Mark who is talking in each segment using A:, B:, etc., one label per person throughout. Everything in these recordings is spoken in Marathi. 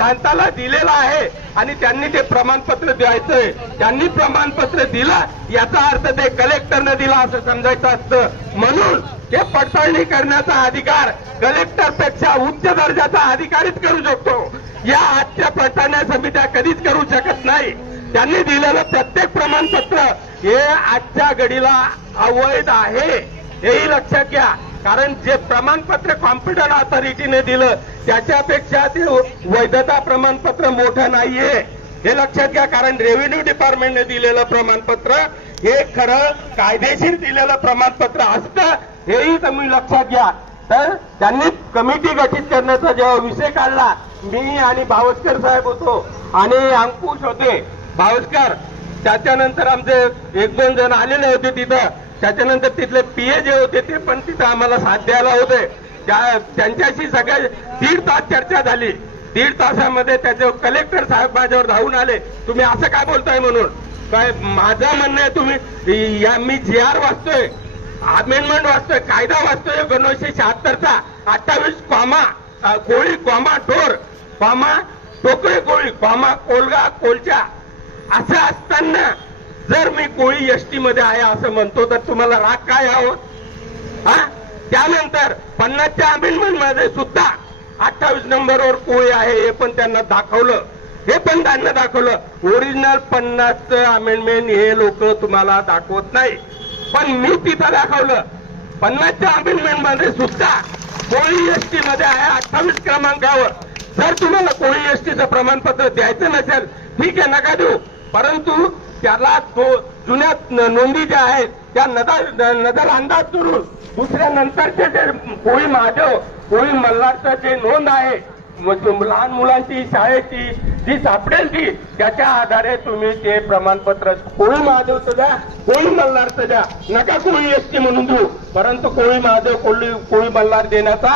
A: प्रांताला दिलेला आहे. आणि त्यांनी ते प्रमाणपत्र द्यायचंय त्यांनी प्रमाणपत्र दिलं याचा अर्थ ते कलेक्टरनं दिला असं समजायचं असतं. म्हणून ते पडताळणी करण्याचा अधिकार कलेक्टरपेक्षा उच्च दर्जाचा अधिकारीच करू शकतो. या आजच्या पडताळण्या समित्या कधीच करू शकत नाही. त्यांनी दिलेलं प्रत्येक प्रमाणपत्र हे आजच्या घडीला अवैध आहे. हेही लक्षात घ्या. कारण जे प्रमाणपत्र कॉम्प्युटर ऑथॉरिटीने दिलं त्याच्यापेक्षा ते वैधता प्रमाणपत्र मोठं नाहीये. हे लक्षात घ्या कारण रेव्हेन्यू डिपार्टमेंटने दिलेलं प्रमाणपत्र हे खरं कायदेशीर दिलेलं प्रमाणपत्र असतं हेही तुम्ही लक्षात घ्या. तर त्यांनी कमिटी गठीत करण्याचा जेव्हा विषय काढला मी आणि भावस्कर साहेब होतो आणि अंकुश होते. भावस्कर त्याच्यानंतर आमचे एक दोन जण आलेले होते तिथं. त्याच्यानंतर तिथले पीए जे होते ते पण तिथं आम्हाला साथ द्यायला होते. त्या त्यांच्याशी सगळ्या दीड तास चर्चा झाली. दीड तासामध्ये त्याचे कलेक्टर साहेब माझ्यावर धावून आले. तुम्ही असं काय बोलताय म्हणून? काय माझं म्हणणं आहे तुम्ही या मी जी आर वाचतोय अमेंडमेंट वाचतोय कायदा वाचतोय एकोणीसशे शहात्तरचा. अठ्ठावीस कॉमा कोळी कॉमा टोर कॉमा टोकळे कोळी कॉमा कोलगा कोलच्या. असं असताना जर मी कोळी एसटी मध्ये आहे असं म्हणतो तर तुम्हाला राग काय यावं? हा? त्यानंतर पन्नासच्या अमेंडमेंटमध्ये सुद्धा अठ्ठावीस नंबरवर कोळी आहे हे पण त्यांना दाखवलं. हे पण त्यांना दाखवलं. ओरिजिनल पन्नासचं अमेंडमेंट हे लोक तुम्हाला दाखवत नाही. पण मी तिथं दाखवलं. पन्नासच्या अमेंडमेंटमध्ये सुद्धा कोळी एसटी मध्ये आहे अठ्ठावीस क्रमांकावर. जर तुम्हाला कोळी एसटीचं प्रमाणपत्र द्यायचं नसेल ठीक आहे नका देऊ. परंतु त्याला तो जुन्या नोंदी ज्या आहेत त्या नजर नजर अंदाज करून दुसऱ्या नंतरचे जे कोळी महादेव कोळी मल्हारचं जे नोंद आहे लहान मुलांची शाळेची जी सापडेल ती त्याच्या आधारे तुम्ही ते प्रमाणपत्र कोळी महादेवचं द्या कोळी मल्हारचं द्या. नका कोळी एसटी म्हणून देऊ. परंतु कोळी महादेव कोळी कोळी मल्हार देण्याचा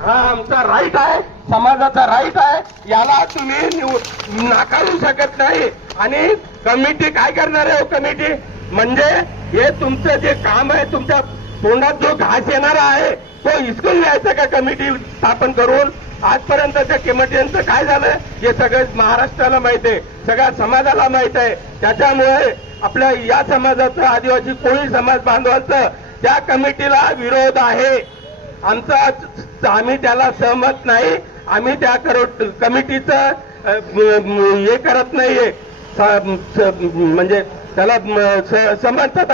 A: हा आमचा राईट आहे. समाजाचा राईट आहे याला तुम्ही निव- नाकारू शकत नाही. आणि कमिटी काय करणार आहे हो कमिटी? म्हणजे हे तुमचं जे काम आहे तुमच्या तोंडात जो घास येणारा आहे तो हिसकून घ्यायचा का कमिटी स्थापन करून? आजपर्यंत त्या कमिटीचं काय झालं हे सगळं महाराष्ट्राला माहीत आहे सगळ्या समाजाला माहीत आहे. त्याच्यामुळे आपल्या या समाजाचं आदिवासी कोळी समाज बांधवांचं त्या कमिटीला विरोध आहे. आमचा आम्ही त्याला सहमत नाही. आम्ही त्या करो- कमिटीचं हे करत नाहीये. म्हणजे त्याला म- समर्थता